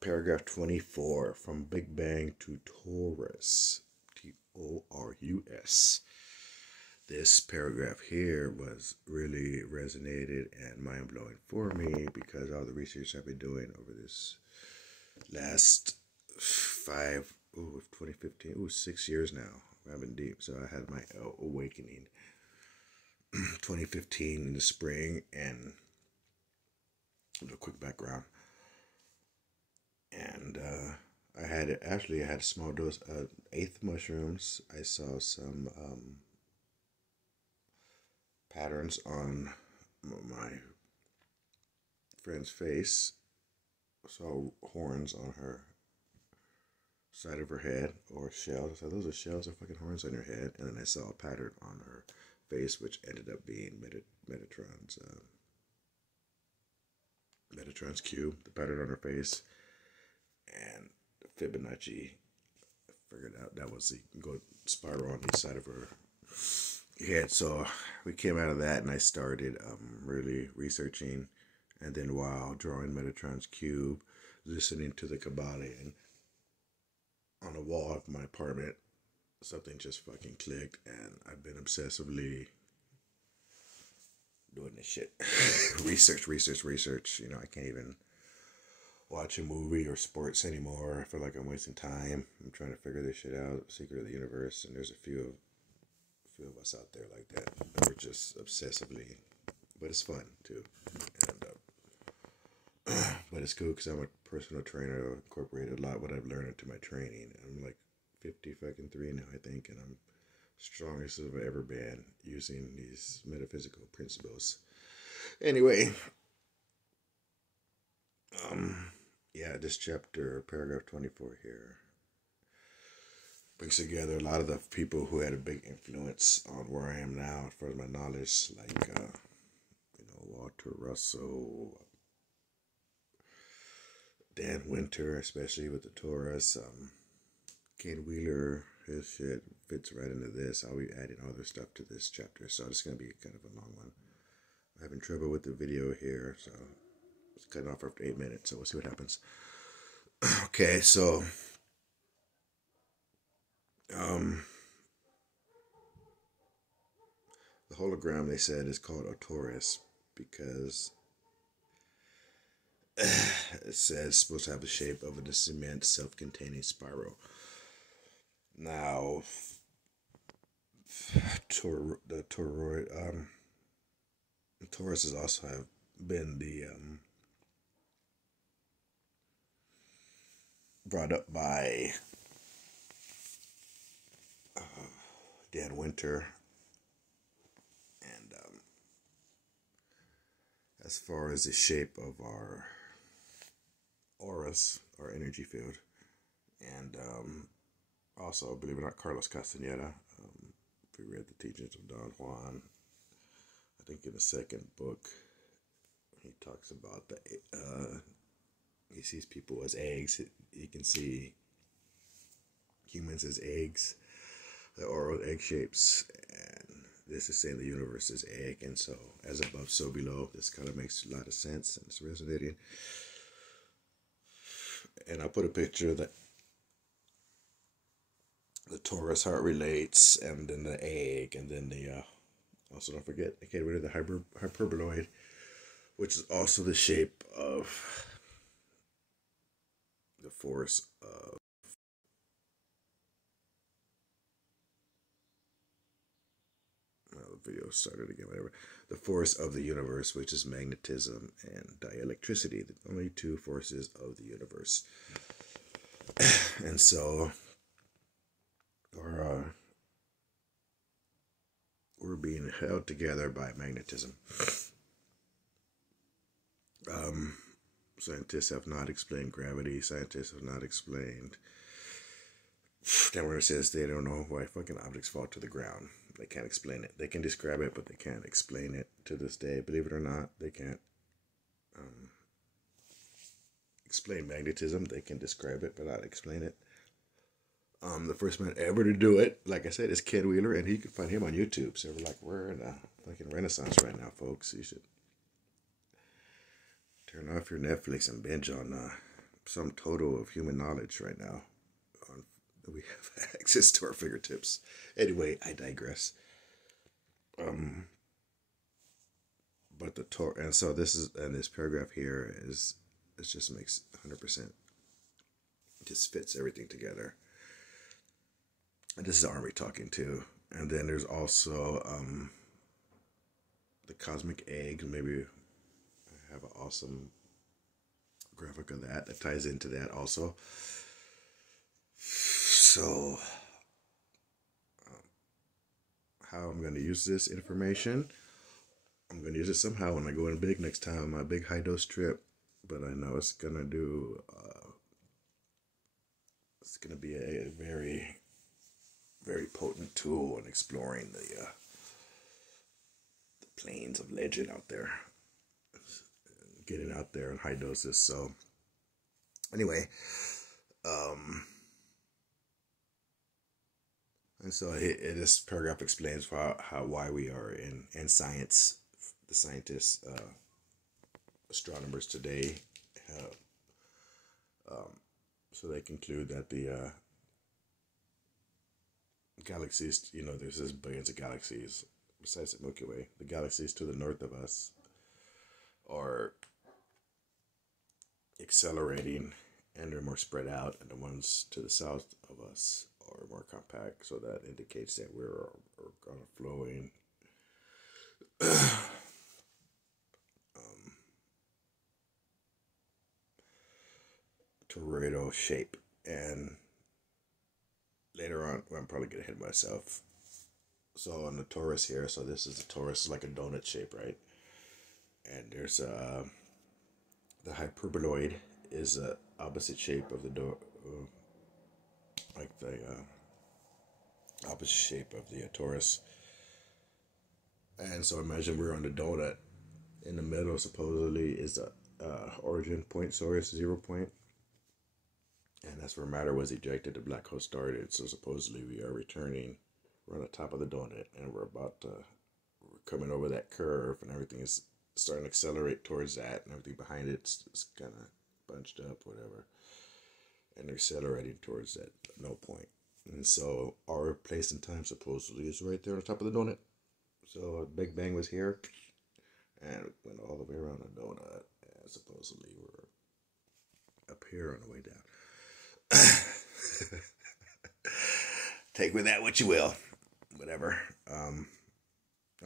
Paragraph 24, from Big Bang to Torus, Torus. This paragraph here was really resonated and mind-blowing for me because all the research I've been doing over this last 2015, 6 years now. I've been deep, so I had my awakening 2015 in the spring. And a quick background. And I had a small dose of eighth mushrooms. I saw some patterns on my friend's face. I saw horns on her side of her head, or shells. I thought those are shells or fucking horns on her head. And then I saw a pattern on her face, which ended up being Metatron's cube, the pattern on her face, and Fibonacci. I figured out that was the go spiral on each side of her head. So we came out of that, and I started really researching, and then while drawing Metatron's cube, listening to the Kabbalion on the wall of my apartment, something just fucking clicked, and I've been obsessively doing this shit. research. You know, I can't even watch a movie or sports anymore. I feel like I'm wasting time. I'm trying to figure this shit out. Secret of the universe, and there's a few of us out there like that. We're just obsessively, but it's fun too. And but it's cool because I'm a personal trainer. I've incorporated a lot of what I've learned into my training. I'm like 53 now, I think, and I'm strongest I've ever been using these metaphysical principles. Anyway, this chapter, paragraph 24 here, brings together a lot of the people who had a big influence on where I am now, as far as my knowledge, like Walter Russell, Dan Winter, especially with the Torus, Ken Wheeler. His shit fits right into this. I'll be adding other stuff to this chapter, so it's going to be kind of a long one. I'm having trouble with the video here, so it's cutting off after 8 minutes, so we'll see what happens. Okay, so the hologram, they said, is called a Torus because it says it's supposed to have the shape of a cement self-containing spiral. Now, the Tauruses also have been brought up by Dan Winter, and as far as the shape of our auras, our energy field, and also, believe it or not, Carlos Castaneda, if we read the teachings of Don Juan, I think in the second book, he talks about he sees people as eggs. He can see humans as eggs, the oral egg shapes, and this is saying the universe is egg, and so as above, so below. This kind of makes a lot of sense, and it's resonating. And I'll put a picture of the Torus, how it relates, and then the egg, and then the also don't forget, okay, rid of the hyperboloid, which is also the shape of the force of the video started again, whatever. The force of the universe, which is magnetism and dielectricity, the only two forces of the universe. And so we're being held together by magnetism. Scientists have not explained gravity. Scientists have not explained. Darwin says they don't know why fucking objects fall to the ground. They can't explain it. They can describe it, but they can't explain it to this day. Believe it or not, they can't explain magnetism. They can describe it, but not explain it. The first man ever to do it, like I said, is Ken Wheeler, and you can find him on YouTube. So we're in a fucking renaissance right now, folks. You should turn off your Netflix and binge on sum total of human knowledge right now. We have access to our fingertips. Anyway, I digress. Um, but the Torah, and so this paragraph here is, it just makes 100%, just fits everything together. And this is Army talking too. And then there's also the cosmic egg. Maybe I have an awesome graphic of that ties into that also. So, how I'm going to use this information, I'm going to use it somehow when I go in big next time on my big high dose trip. But I know it's going to do, it's going to be a very, very potent tool in exploring the planes of legend out there, getting out there in high doses. So anyway, and so this paragraph explains why we are in science. The scientists, astronomers today, so they conclude that the galaxies, there's just billions of galaxies besides the Milky Way. The galaxies to the north of us are accelerating, and they're more spread out, and the ones to the south of us are more compact. So that indicates that we're kind of flowing toroidal shape. And later on, well, I'm probably getting ahead of myself. So on the torus here, so this is the torus, like a donut shape, right? And there's the hyperboloid is a opposite shape of the like the opposite shape of the torus. And so imagine we're on the donut. In the middle, supposedly, is the origin point, source, 0 point. And that's where matter was ejected, the black hole started. So supposedly we are returning. We're on the top of the donut, and we're coming over that curve, and everything is starting to accelerate towards that, and everything behind it's kind of bunched up, whatever. And they're accelerating towards that no point. And so our place in time supposedly is right there on the top of the donut. So Big Bang was here, and it went all the way around the donut, and supposedly we're up here on the way down. Take with that what you will. Whatever.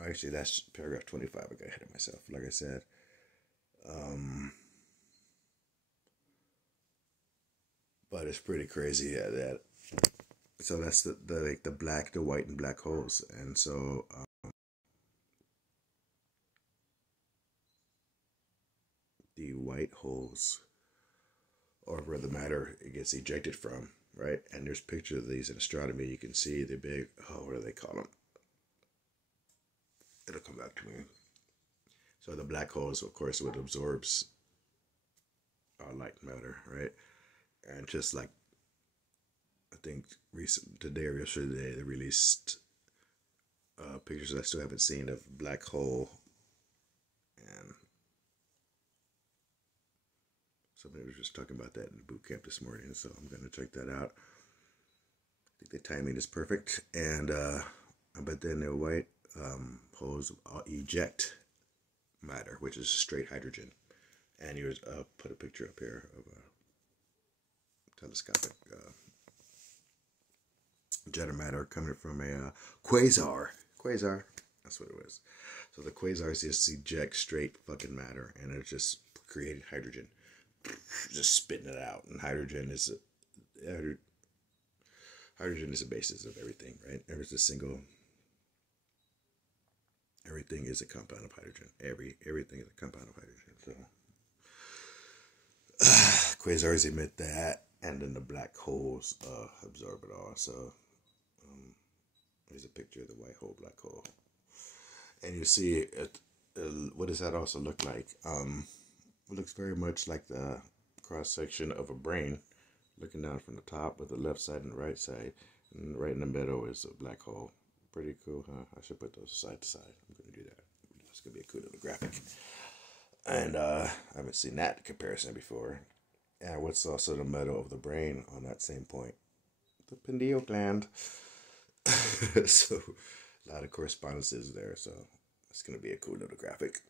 Actually, that's paragraph 25. I got ahead of myself, like I said. But it's pretty crazy that. So that's the white and black holes, and so the white holes, or where the matter it gets ejected from, right? And there's pictures of these in astronomy. You can see the big, what do they call them? It'll come back to me. So the black holes, of course, what absorbs our light matter, right? And just like, I think today or yesterday, they released pictures I still haven't seen of black hole, and somebody was just talking about that in boot camp this morning, so I'm going to check that out. I think the timing is perfect, and but then the white holes eject matter, which is straight hydrogen. And you put a picture up here of a telescopic jet of matter coming from a quasar. Quasar, that's what it was. So the quasars just eject straight fucking matter, and it's just creating hydrogen, just spitting it out. And hydrogen is the basis of everything, right? There's a single. Everything is a compound of hydrogen. Everything is a compound of hydrogen. So quasars emit that, and then the black holes absorb it all. So here's a picture of the white hole, black hole, and you see what does that also look like? It looks very much like the cross section of a brain, looking down from the top with the left side and the right side, and right in the middle is a black hole. Pretty cool, huh? I should put those side to side. I'm going to do that. It's going to be a cool little graphic. And I haven't seen that comparison before. And what's also the meadow of the brain on that same point? The pineal gland. So a lot of correspondences there. So it's going to be a cool little graphic.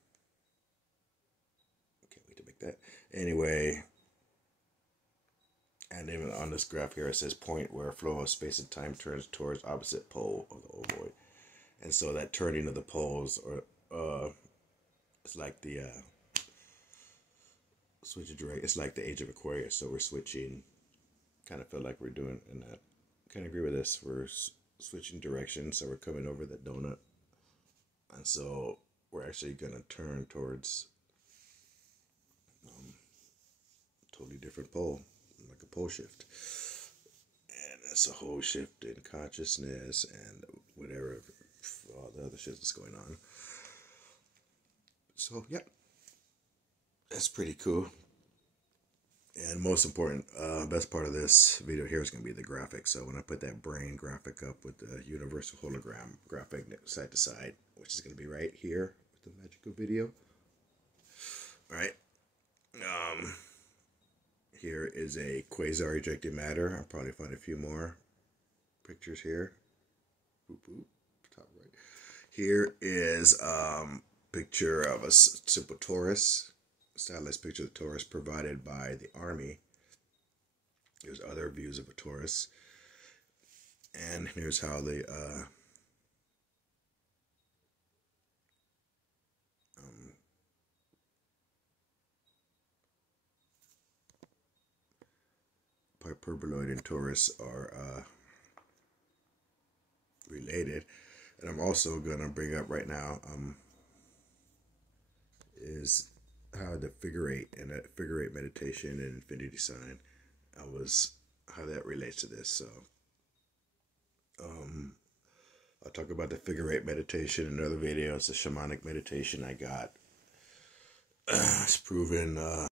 Can't wait to make that. Anyway, and even on this graph here, it says point where flow of space and time turns towards opposite pole of the ovoid. And so that turning of the poles, or it's like the switch of direct. It's like the age of Aquarius. So we're switching. Kind of feel like we're doing in that. Kind of agree with this. We're switching direction, so we're coming over the donut, and so we're actually gonna turn towards totally different pole, like a pole shift, and it's a whole shift in consciousness and whatever, all the other shit that's going on. So yeah, that's pretty cool. And most important, best part of this video here is going to be the graphic. So when I put that brain graphic up with the universal hologram graphic side to side, which is going to be right here with the magical video. All right. Here is a quasar ejected matter. I'll probably find a few more pictures here. Boop, boop, top right. Here is picture of a simple torus. Stylized picture of the torus provided by the Army. There's other views of a torus. And here's how the hyperboloid and torus are related. And I'm also going to bring up right now is how the figure eight and that figure eight meditation and infinity sign, how that relates to this. So I'll talk about the figure eight meditation in another video. It's a shamanic meditation I got. It's proven